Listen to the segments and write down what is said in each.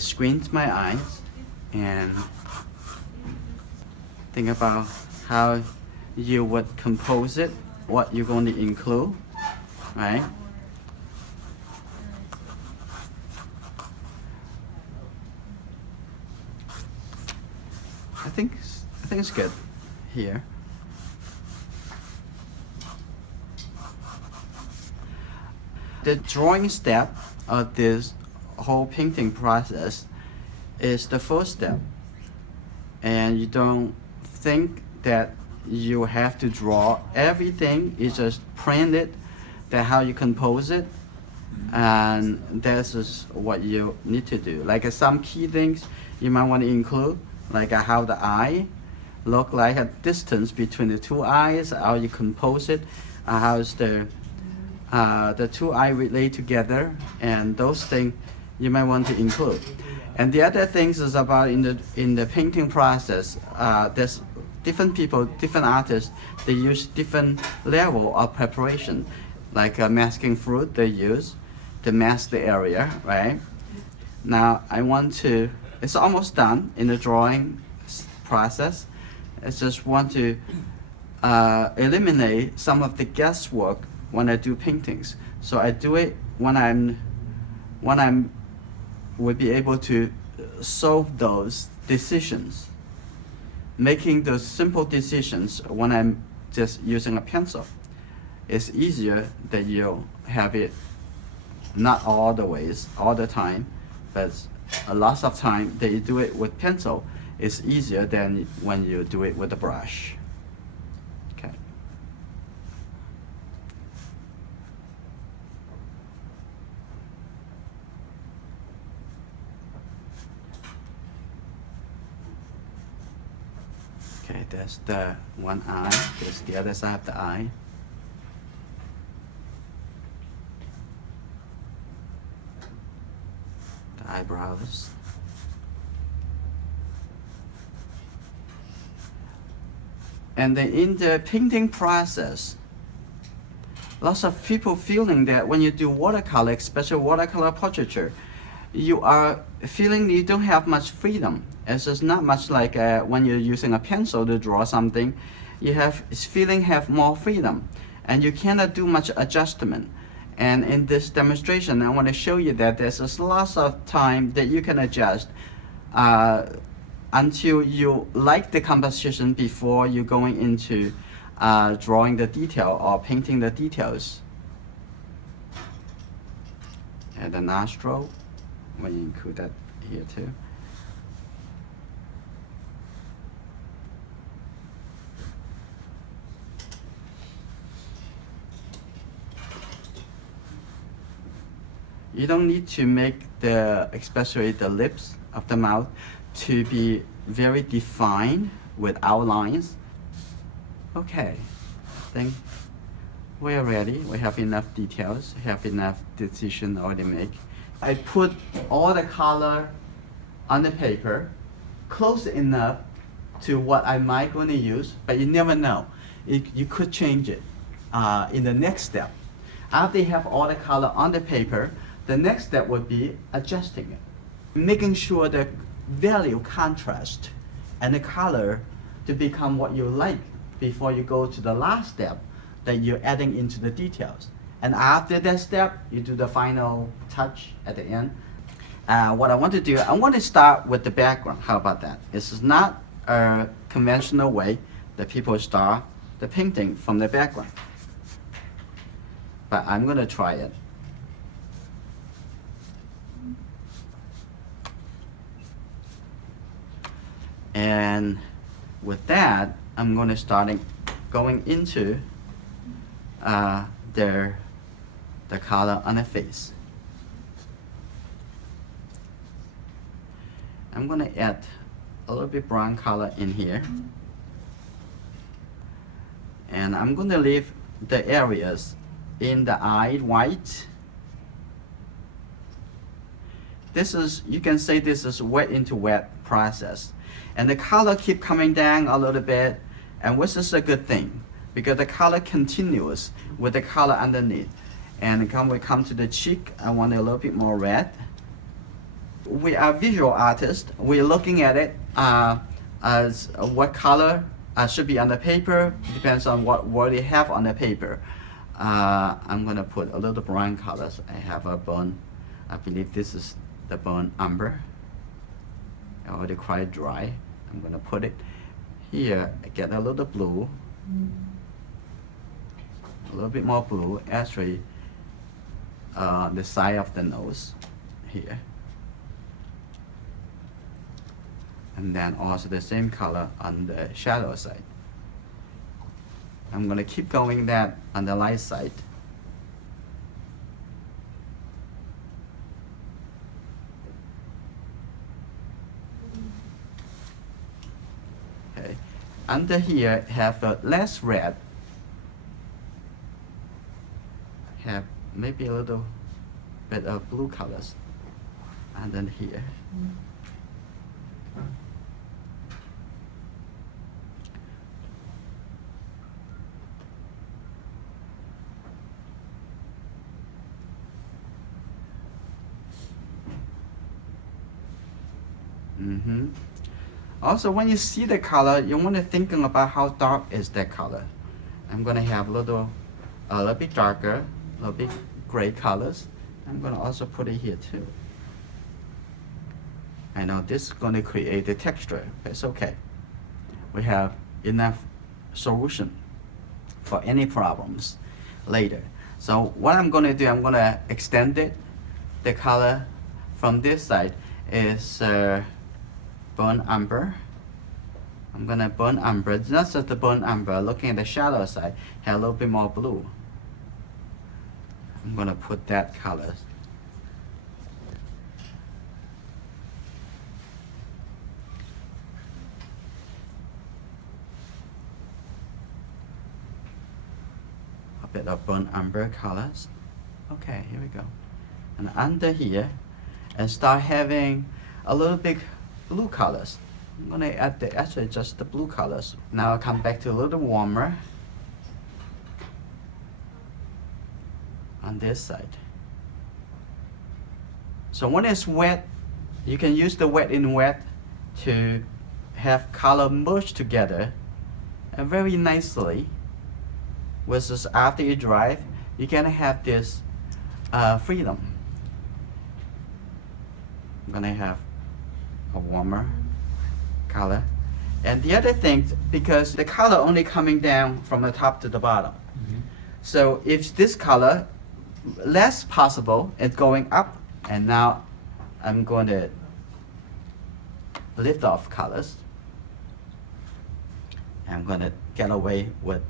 squint my eyes and think about how you would compose it, what you're going to include, right? I think it's good here. The drawing step of this whole painting process is the first step, and you don't think that you have to draw everything. You just print it, that how you compose it, and this is what you need to do. Like some key things you might want to include, like how the eye look like, a distance between the two eyes, how you compose it, how's the two eyes relate together, and those things you might want to include. And the other things is about in the painting process. There's different people, different artists. They use different level of preparation, like masking fruit they use to mask the area, right? Now I want to. It's almost done in the drawing process. I just want to eliminate some of the guesswork when I do paintings. So I do it when I'm would be able to solve those decisions, making those simple decisions when I'm just using a pencil. It's easier that you have it not all the ways, all the time, but a lot of time that you do it with pencil is easier than when you do it with a brush. Okay. Okay, that's the one eye. There's the other side of the eye. The eyebrows. And then in the painting process, lots of people feeling that when you do watercolor, especially watercolor portraiture, you are feeling you don't have much freedom. It's just not much like when you're using a pencil to draw something. You have feeling have more freedom, and you cannot do much adjustment. And in this demonstration, I want to show you that there's lots of time that you can adjust until you like the composition before you going into drawing the detail or painting the details. And the nostril, when you include that here too. You don't need to make especially the lips of the mouth to be very defined with outlines. Okay, I think we're ready. We have enough details, have enough decision already made. I put all the color on the paper, close enough to what I might going to use, but you never know. You could change it in the next step. After you have all the color on the paper, the next step would be adjusting it, making sure the value contrast and the color to become what you like before you go to the last step that you're adding into the details. And after that step, you do the final touch at the end. What I want to do, I want to start with the background. How about that? This is not a conventional way that people start the painting from the background. But I'm going to try it. And with that, I'm going to start going into the color on the face. I'm going to add a little bit brown color in here. And I'm going to leave the areas in the eye white. This is, you can say this is wet into wet process. And the color keep coming down a little bit, and which is a good thing, because the color continues with the color underneath. And when we come to the cheek, I want a little bit more red. we are visual artists, we're looking at it as what color should be on the paper. Depends on what they have on the paper. I'm gonna put a little brown colors. I have a burnt, I believe this is the burnt umber. Already quite dry. I'm gonna put it here. I get a little blue, a little bit more blue. Actually, the side of the nose here, and then also the same color on the shadow side. I'm gonna keep going that on the light side. Okay, under here have a less red, have maybe a little bit of blue colors, and then here. Also, when you see the color, you want to think about how dark is that color. I'm gonna have a little bit darker, a little bit gray colors. I'm gonna also put it here too. I know this is gonna create the texture, but it's okay. We have enough solution for any problems later. So what I'm gonna do, I'm gonna extend it. The color from this side is burnt umber. I'm gonna burn umber. It's not just the burnt umber. Looking at the shadow side, have a little bit more blue. I'm gonna put that color. A bit of burnt umber colors. Okay, here we go. And under here, and start having a little bit blue colors. I'm gonna add actually just the blue colors. Now I'll come back to a little warmer on this side. So when it's wet, you can use the wet in wet to have color merge together and very nicely. Versus after you dry, you can have this freedom. I'm gonna have a warmer color. And the other thing, because the color only coming down from the top to the bottom. So if this color less possible, it's going up, and now I'm going to lift off colors. I'm going to get away with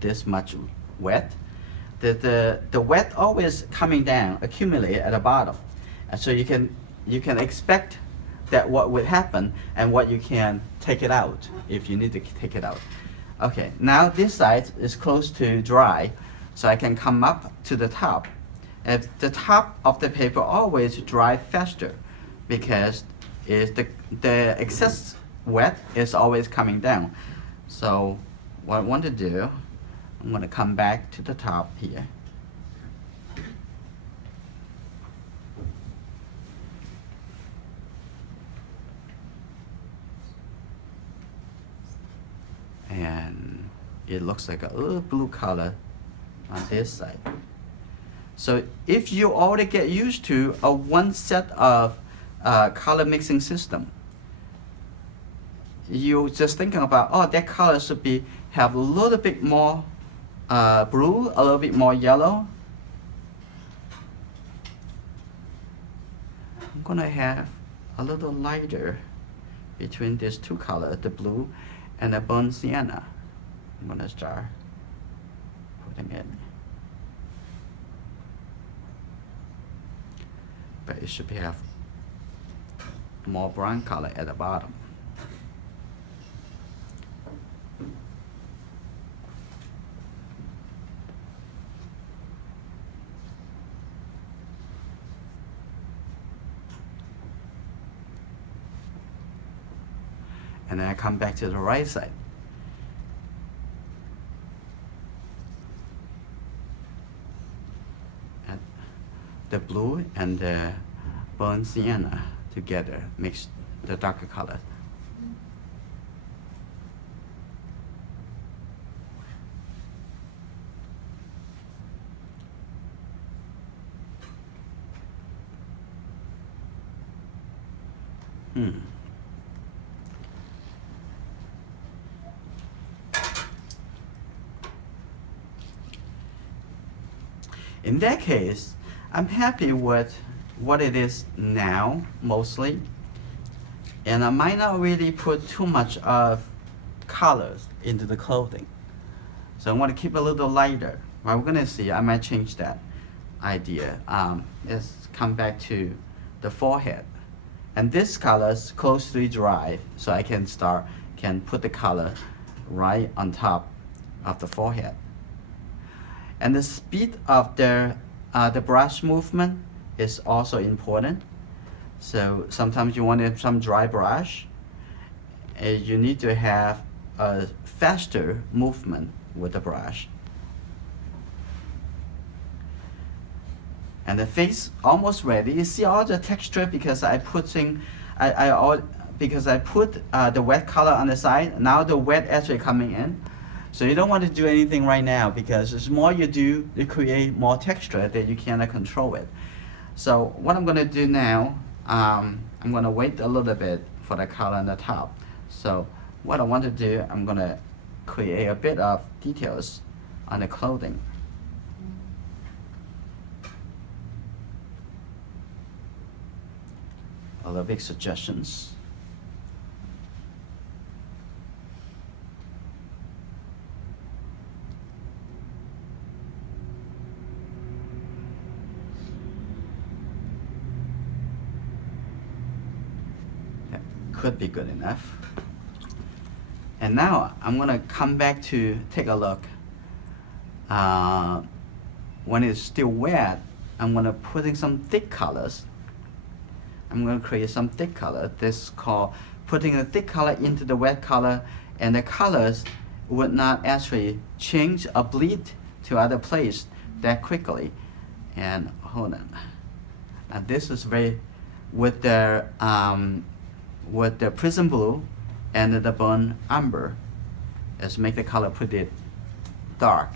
this much wet. The wet always coming down, accumulate at the bottom. And so you can expect that what would happen and what you can take it out if you need to take it out. Okay, now this side is close to dry, so I can come up to the top. If the top of the paper always dry faster because the excess wet is always coming down. So what I want to do, I'm going to come back to the top here. And it looks like a little blue color on this side. So if you already get used to a one set of color mixing system, you just thinking about, oh, that color should have a little bit more blue, a little bit more yellow. I'm gonna have a little lighter between these two colors, the blue and the burnt sienna. I'm gonna start putting it. But it should have more brown color at the bottom. And then I come back to the right side. And the blue and the burnt sienna together, mix the darker color. In that case, I'm happy with what it is now, mostly. And I might not really put too much of colors into the clothing. So I want to keep it a little lighter. Well, we're gonna see, I might change that idea. Let's come back to the forehead. And this color is close to dry, so I can put the color right on top of the forehead. And the speed of the brush movement is also important. So sometimes you want some dry brush, and you need to have a faster movement with the brush. And the face almost ready. You see all the texture because I put the wet color on the side. Now the wet actually coming in. So you don't want to do anything right now because the more you do, you create more texture that you cannot control it. So what I'm going to do now, I'm going to wait a little bit for the color on the top. So what I want to do, I'm going to create a bit of details on the clothing. A little bit suggestions. Could be good enough. And now I'm gonna come back to take a look. When it's still wet, I'm gonna put in some thick colors. I'm gonna create some thick color. This is called putting a thick color into the wet color, and the colors would not actually change or bleed to other place that quickly. And hold on. And this is very with the prism blue and the burnt umber. Let's make the color pretty dark.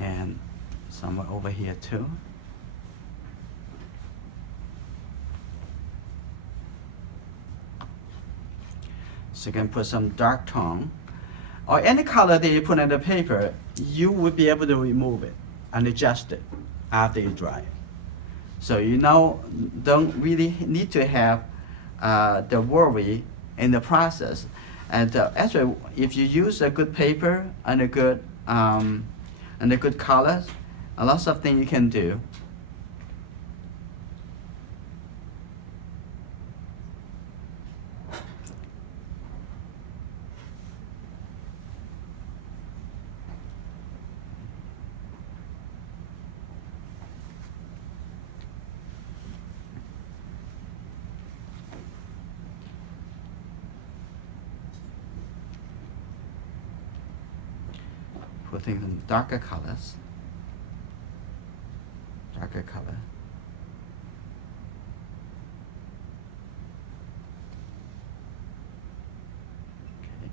And somewhere over here too. So you can put some dark tone or any color that you put on the paper, you would be able to remove it and adjust it after you dry it. So you now don't really need to have the worry in the process. And actually, if you use a good paper and a good colors, a lot of things you can do. Putting some darker colors. Darker color. Okay.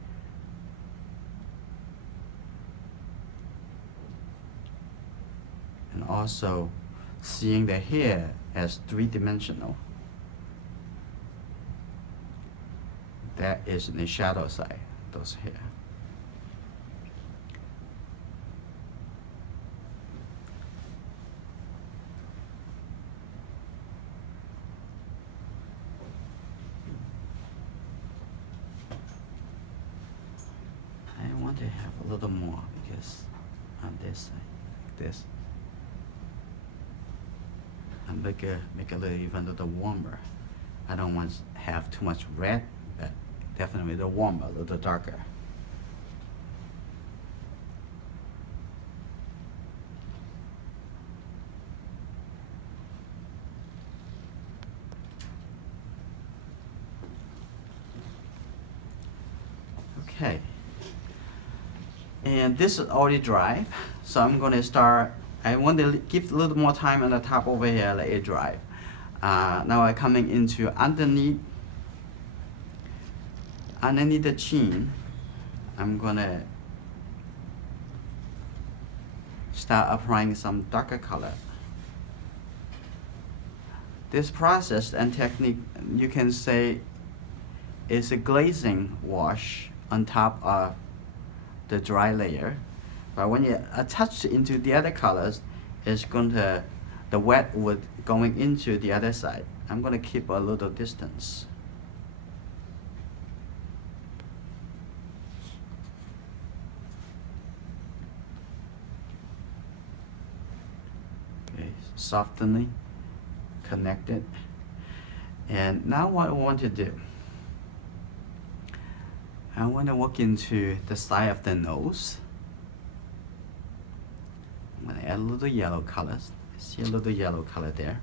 And also seeing the hair as three-dimensional. That is in the shadow side, those hair. To have a little more because on this side, like this, and make it a little even a little warmer. I don't want to have too much red, but definitely a little warmer, a little darker. Okay. And this is already dry, so I'm going to start. I want to give a little more time on the top over here, let it dry. Now I'm coming into underneath the chin. I'm gonna start applying some darker color. This process and technique, you can say, is a glazing wash on top of the dry layer. But when you attach into the other colors, it's going to, the wet wood going into the other side. I'm going to keep a little distance. Okay, softening, connected. And now what I want to do, I want to work into the side of the nose. I'm going to add a little yellow colors. See a little yellow color there.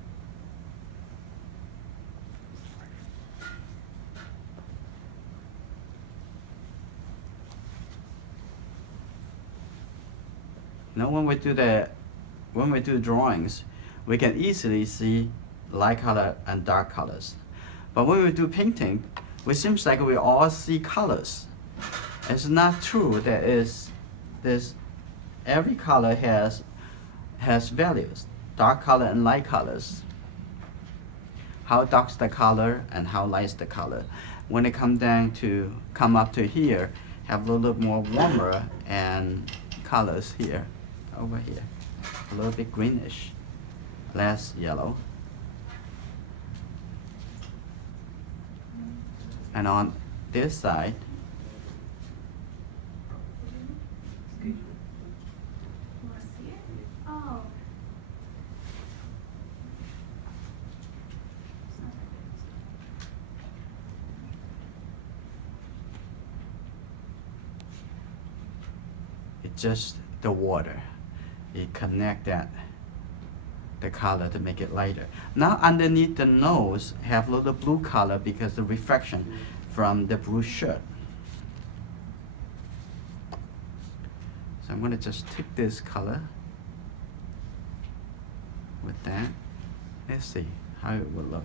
Now when we do drawings, we can easily see light color and dark colors. But when we do painting, it seems like we all see colors. It's not true. Every color has values, dark color and light colors. How dark's the color and how light's the color. When it come up to here, have a little bit more warmer and colors here, over here, a little bit greenish, less yellow. And on this side, it's just the water. You connect the color to make it lighter. Now underneath the nose have a little blue color because the reflection from the blue shirt. So I'm going to just take this color with that. Let's see how it will look.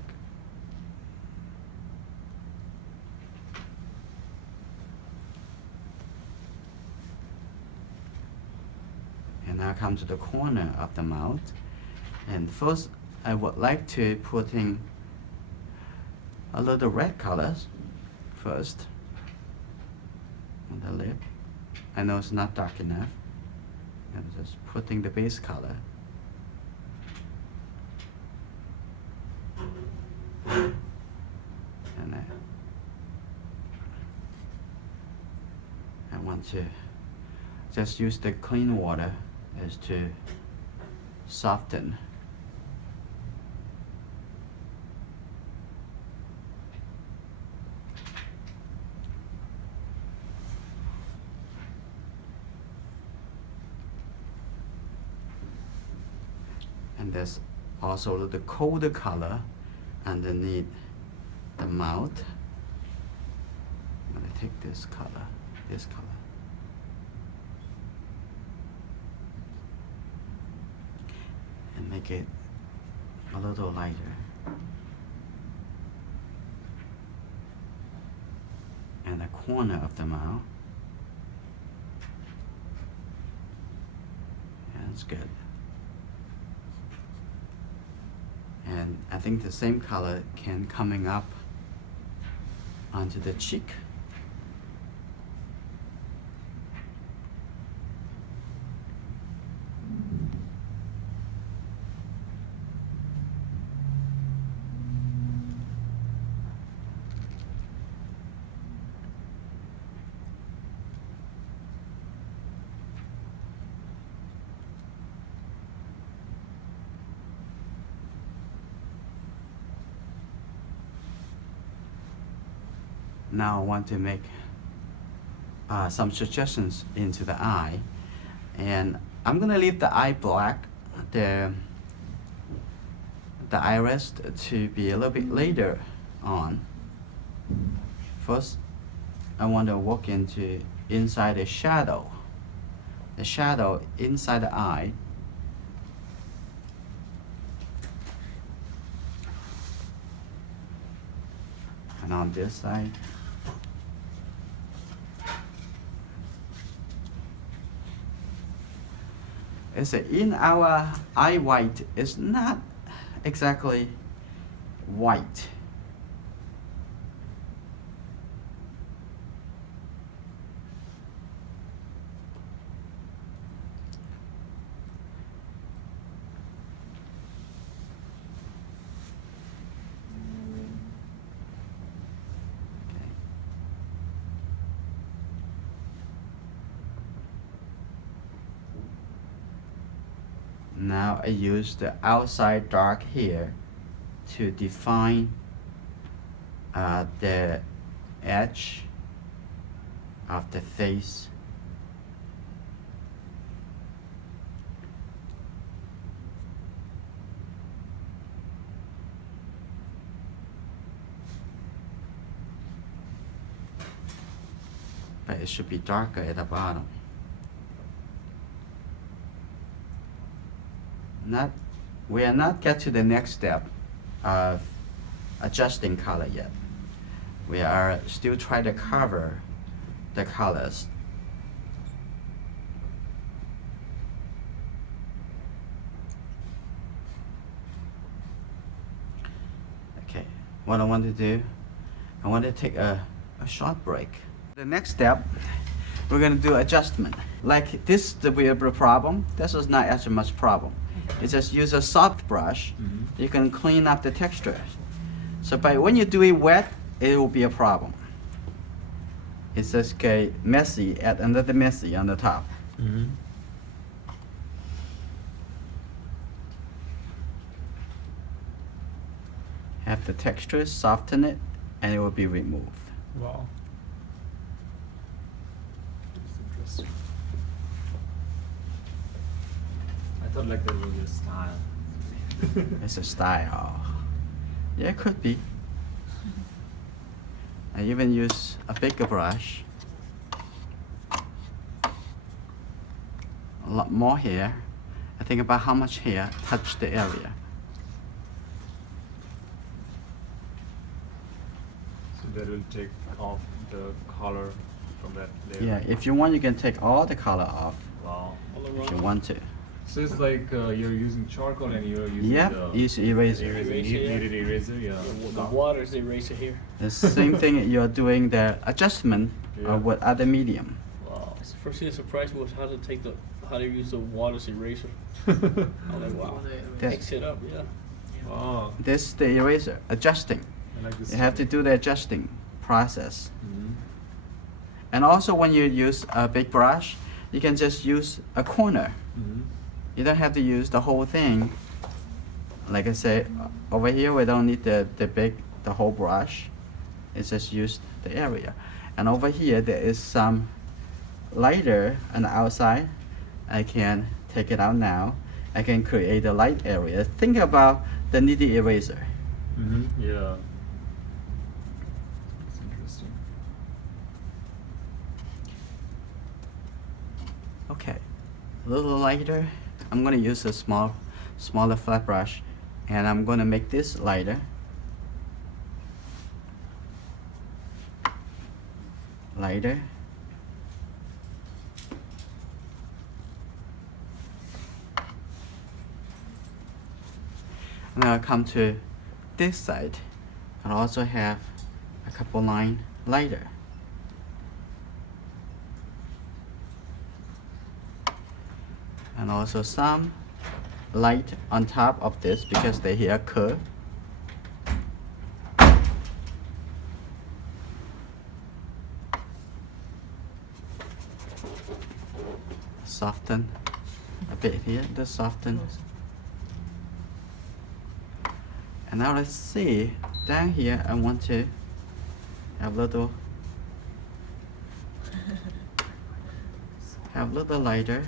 And now come to the corner of the mouth. And first, I would like to put in a little red colors first on the lip. I know it's not dark enough. I'm just putting the base color. And I want to just use the clean water as to soften. And there's also the colder color underneath the mouth. I'm going to take this color. And make it a little lighter. And the corner of the mouth. Yeah, that's good. And I think the same color can coming up onto the cheek. Now I want to make some suggestions into the eye, and I'm gonna leave the eye black, the iris to be a little bit later on. First, I want to work into inside the shadow inside the eye. And on this side. It's in our eye white is not exactly white. Now I use the outside dark here to define the edge of the face. But it should be darker at the bottom. We are not get to the next step of adjusting color yet. We are still trying to cover the colors. Okay, what I want to do, I want to take a short break. The next step, we're going to do adjustment. Like this, the problem, this is not as much problem. You just use a soft brush. You can clean up the texture. So when you do it wet, it will be a problem. It's just get messy at another messy on the top. Have the texture, soften it, and it will be removed. Wow. That's interesting. I thought like that was your style. It's a style. Yeah, it could be. I even use a bigger brush. A lot more hair. I think about how much hair touch the area. So that will take off the color from that layer. Yeah, if you want, you can take all the color off Wow. if you want to. So it's like you're using charcoal and you're using Yep, the use eraser. kneaded eraser, yeah. The water's the eraser here. The same thing you're doing the adjustment Yeah. with other medium. Wow. The first thing that surprised me was how to use the water's eraser. I was like, wow. That- Mix it up, yeah. Wow. This is the eraser, adjusting. I like this. You have to do the adjusting process. Mhm. And also when you use a big brush, you can just use a corner. Mhm. You don't have to use the whole thing. Like I say, over here we don't need the whole brush. It's just use the area. And over here there is some lighter on the outside. I can take it out now. I can create a light area. Think about the kneaded eraser. Mhm. Yeah. That's interesting. Okay, a little lighter. I'm gonna use a smaller flat brush, and I'm gonna make this lighter. Lighter. And I'll come to this side. I'll also have a couple line lighter. And also some light on top of this because they here curve. Soften a bit here, just soften. And now let's see, down here I want to have little lighter.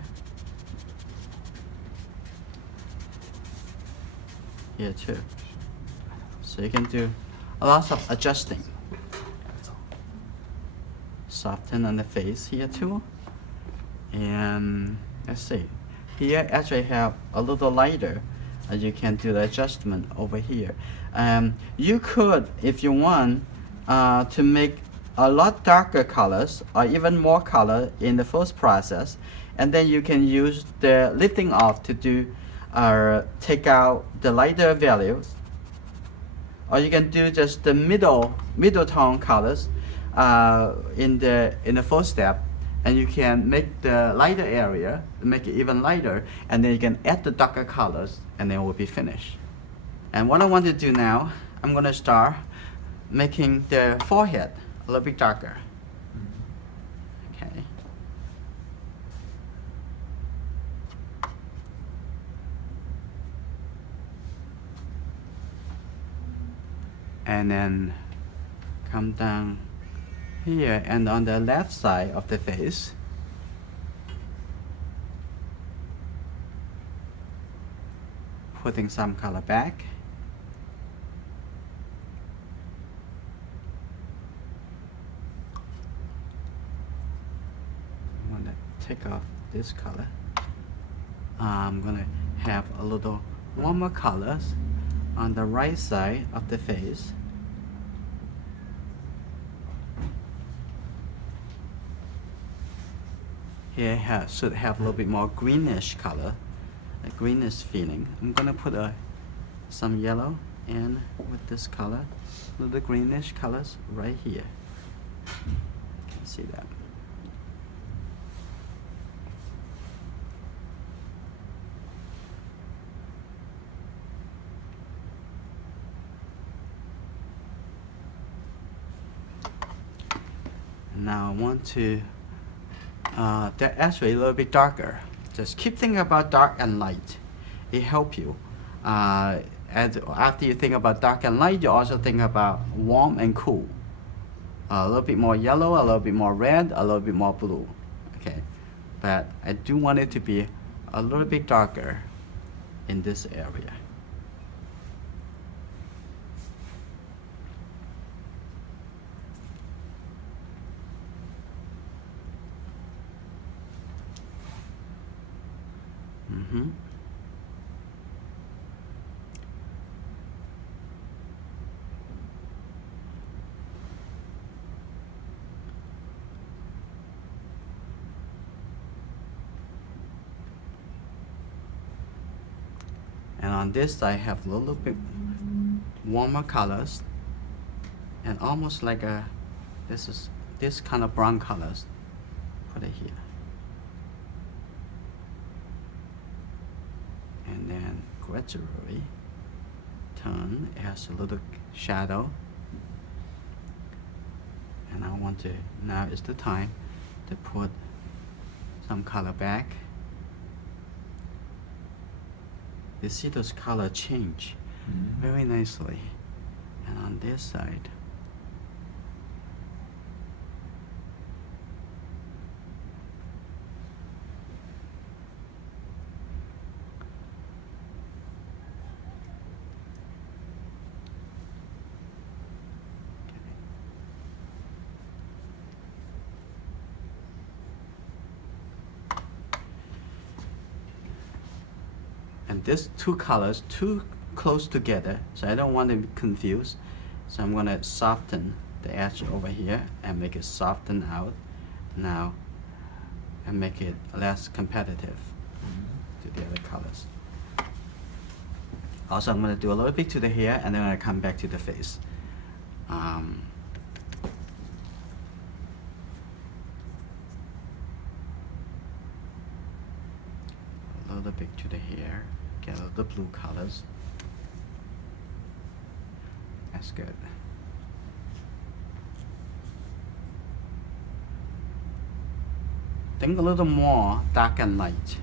Here too. So you can do a lot of adjusting. soften on the face here too. And let's see. Here actually have a little lighter. You can do the adjustment over here. You could, if you want, to make a lot darker colors or even more color in the first process, and then you can use the lifting off to do take out the lighter values, or you can do just the middle tone colors in the first step, and you can make the lighter area, make it even lighter, and then you can add the darker colors, and then it will be finished. And what I want to do now, I'm going to start making the forehead a little bit darker. Okay. And then come down here, and on the left side of the face, putting some color back. I want to take off this color. I'm gonna have a little warmer colors on the right side of the face. Here should have a little bit more greenish color, a greenish feeling. I'm gonna put some yellow in with this color, little greenish colors right here. You can see that. Now I want to, they're actually a little bit darker. Just keep thinking about dark and light. It helps you. And after you think about dark and light, you also think about warm and cool. A little bit more yellow, a little bit more red, a little bit more blue. Okay, but I do want it to be a little bit darker in this area. Mm-hmm. And on this I have a little bit warmer colors, and almost like this kind of brown colors. Put it here. And then gradually turn as a little shadow. And I want to, now is the time to put some color back. You see those color change very nicely. And on this side, and these two colors too close together, so I don't want to be confused. So I'm going to soften the edge over here and make it soften out now, and make it less competitive to the other colors. Also, I'm going to do a little bit to the hair, and then I'm going to come back to the face. A little bit to the hair, get all the blue colors. That's good. Think a little more dark and light.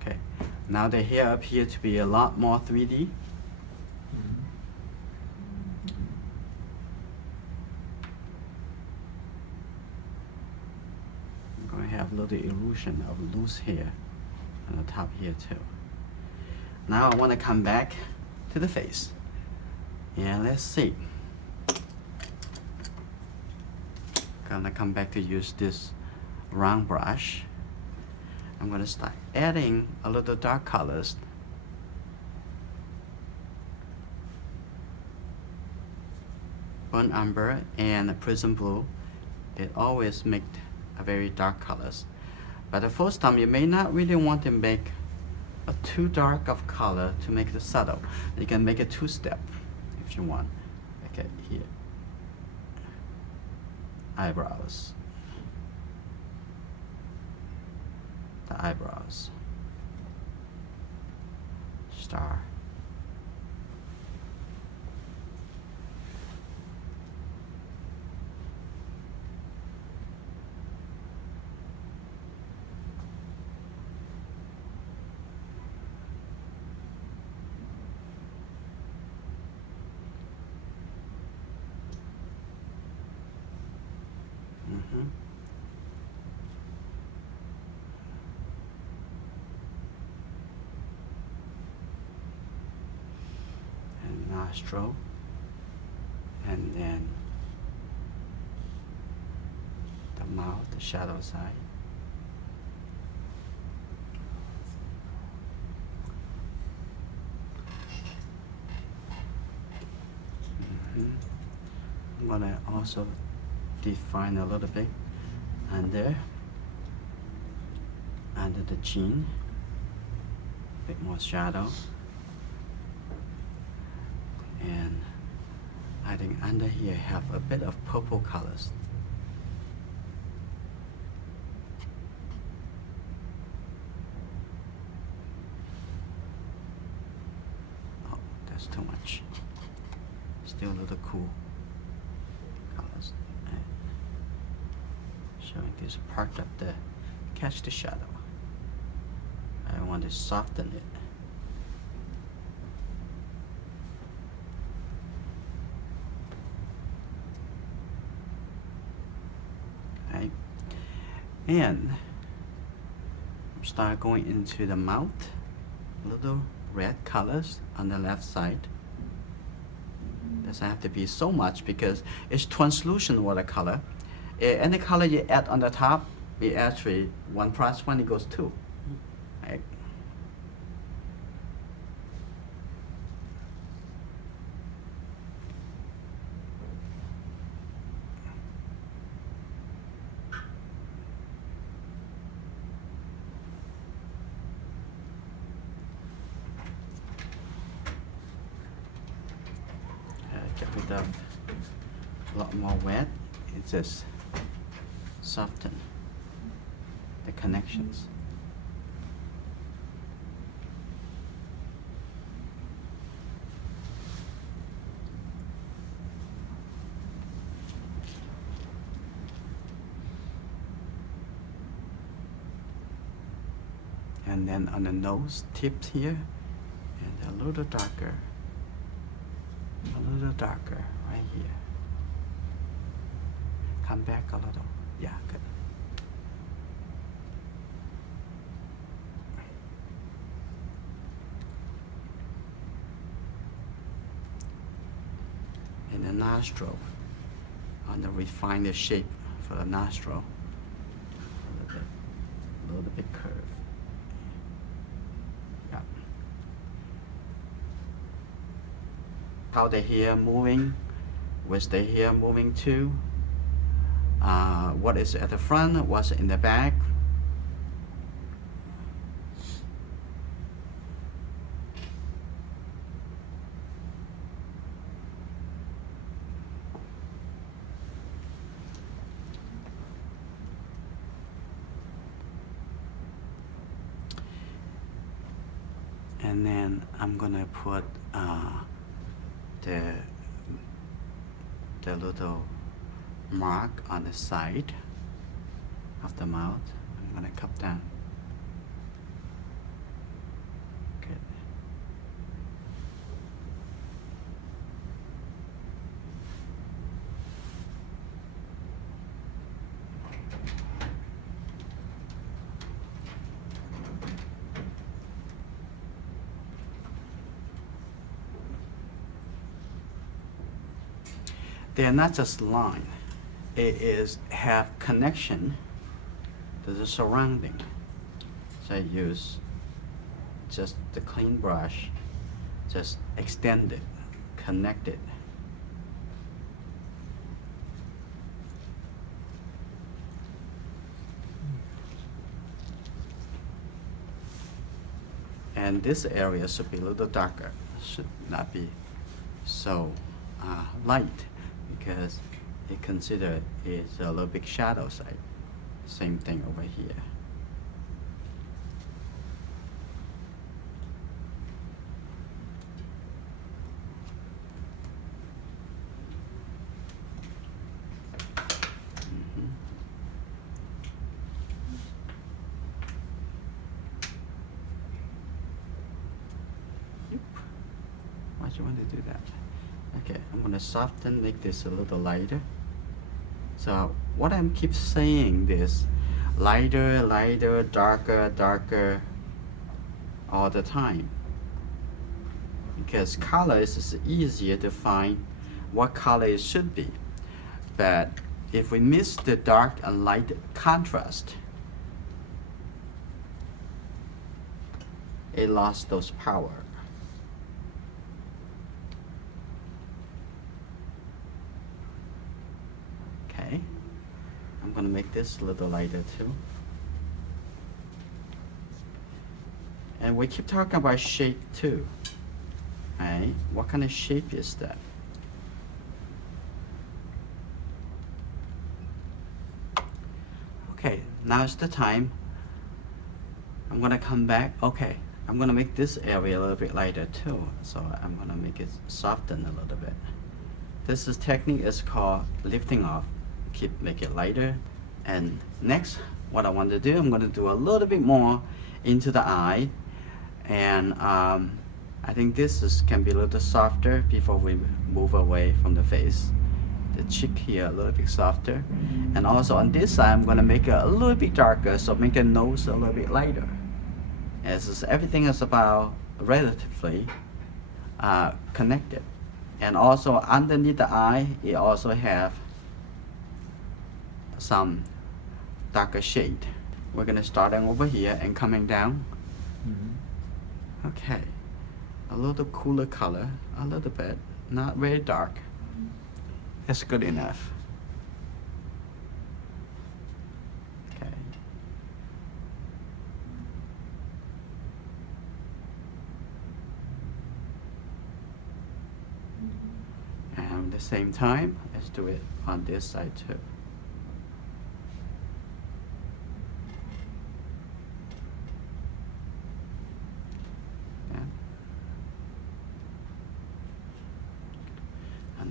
Okay, now the hair appears to be a lot more 3D. have a little illusion of loose hair on the top here too. Now I want to come back to the face. And let's see. Gonna come back to use this round brush. I'm gonna start adding a little dark colors. Burnt umber and prism blue. It always make a very dark colors. But the first time you may not really want to make a too dark of color to make it subtle. You can make it two-step if you want. Okay, here. Eyebrows. The eyebrows. Star. And nostril, and then the mouth, the shadow side. I'm gonna also define a little bit under the chin, a bit more shadow, and I think under here have a bit of purple colors. Oh, that's too much. Still a little cool colors. And showing this part of the catch the shadow. I want to soften it. Okay. And start going into the mouth. Little red colors on the left side. Doesn't have to be so much because it's translucent watercolor. Any color you add on the top, it actually 1 plus 1 equals 2. Right? Get rid of a lot more wet. It just soften the connections. And then on the nose tips here, and a little darker. A little darker right here. Come back a little. Yeah, good. And the nostril. On the refine the shape for the nostril. A little bit curve. Yeah. How the hair moving, with the hair moving too. What is at the front, what's in the back. And then I'm gonna put the little mark on the side of the mouth. I'm gonna cup down. Good. they're not just line. It is have connection to the surrounding. So I use just the clean brush, just extend it, connect it. And this area should be a little darker, should not be so light, because it considered is a little bit shadow side. Same thing over here. Mhm. Yep. Why'd you want to do that? Okay, I'm gonna soften, make this a little lighter. So what I'm keep saying this, lighter, lighter, darker, darker, all the time. Because colors is easier to find what color it should be. But if we miss the dark and light contrast, it lost those power. Okay, I'm gonna make this a little lighter too. And we keep talking about shape too. Right? What kind of shape is that? Okay, now's the time. I'm gonna come back. Okay, I'm gonna make this area a little bit lighter too. So I'm gonna make it soften a little bit. This technique is called lifting off. Make it lighter. And next, what I want to do, I'm gonna do a little bit more into the eye. And I think this can be a little softer before we move away from the face. The cheek here a little bit softer. And also on this side, I'm gonna make it a little bit darker, so make the nose a little bit lighter. As everything is about relatively connected. And also underneath the eye, it also have some darker shade. We're gonna start over here and coming down. Mm-hmm. Okay, a little cooler color, a little bit, not very dark. That's good enough. Okay. And at the same time, let's do it on this side too.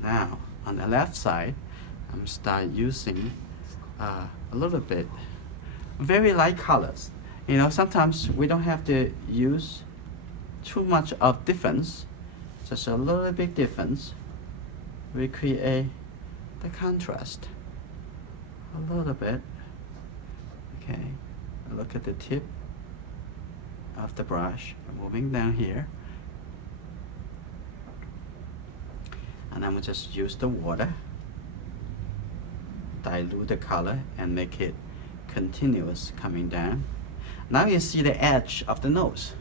Now, on the left side, I'm start using a little bit, very light colors. You know, sometimes we don't have to use too much of difference, just a little bit difference. We create the contrast a little bit. Okay, look at the tip of the brush, moving down here. And I'm gonna just use the water, dilute the color and make it continuous coming down. Now you see the edge of the nose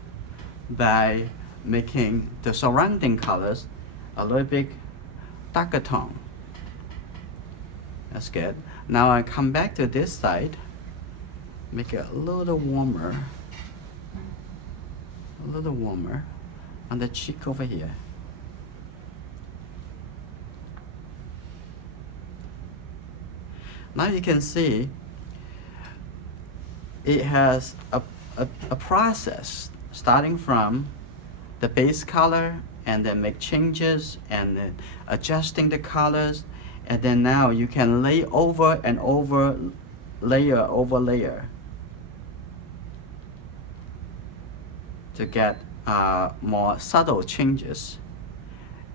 by making the surrounding colors a little bit darker tone. That's good. Now I come back to this side, make it a little warmer on the cheek over here. Now you can see it has a process starting from the base color and then make changes and then adjusting the colors, and then now you can lay over and over, layer over layer to get more subtle changes.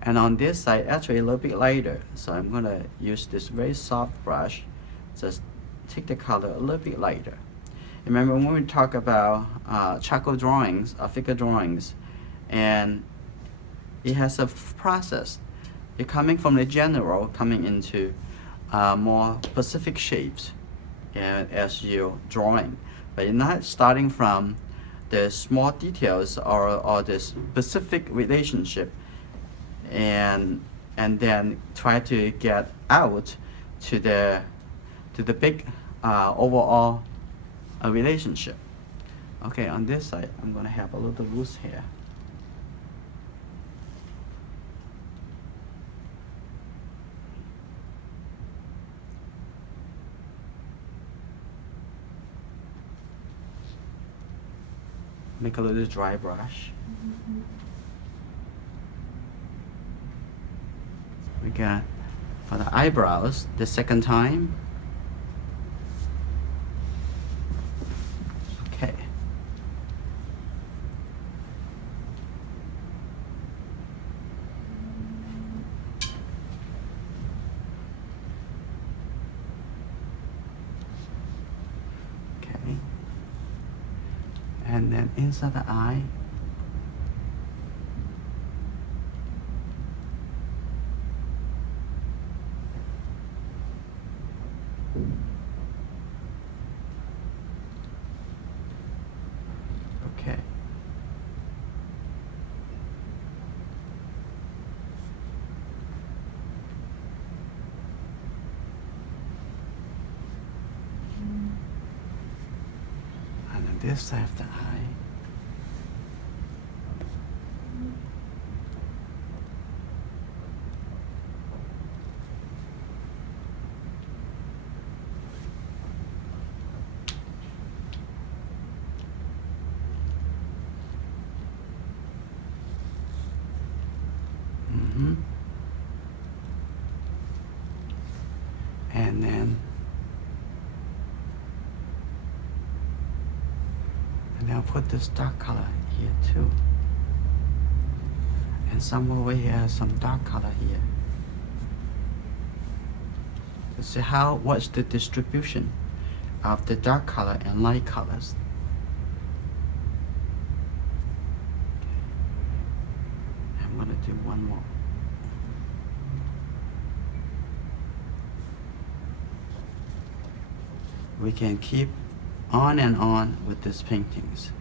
And on this side, actually a little bit lighter, so I'm gonna use this very soft brush. Just take the color a little bit lighter. Remember when we talk about charcoal drawings or figure drawings, and it has a process You're coming from the general, coming into more specific shapes as you're drawing. But you're not starting from the small details or the specific relationship and then try to get out to the big overall relationship. Okay, on this side, I'm gonna have a little loose here. Make a little dry brush. We got for the eyebrows the second time. Okay. Okay. And then inside the eye. Okay. And on this side of the eye. And then I'll put this dark color here too. And somewhere over here, some dark color here. To see what's the distribution of the dark color and light colors. Okay. I'm gonna do one more. We can keep on and on with these paintings.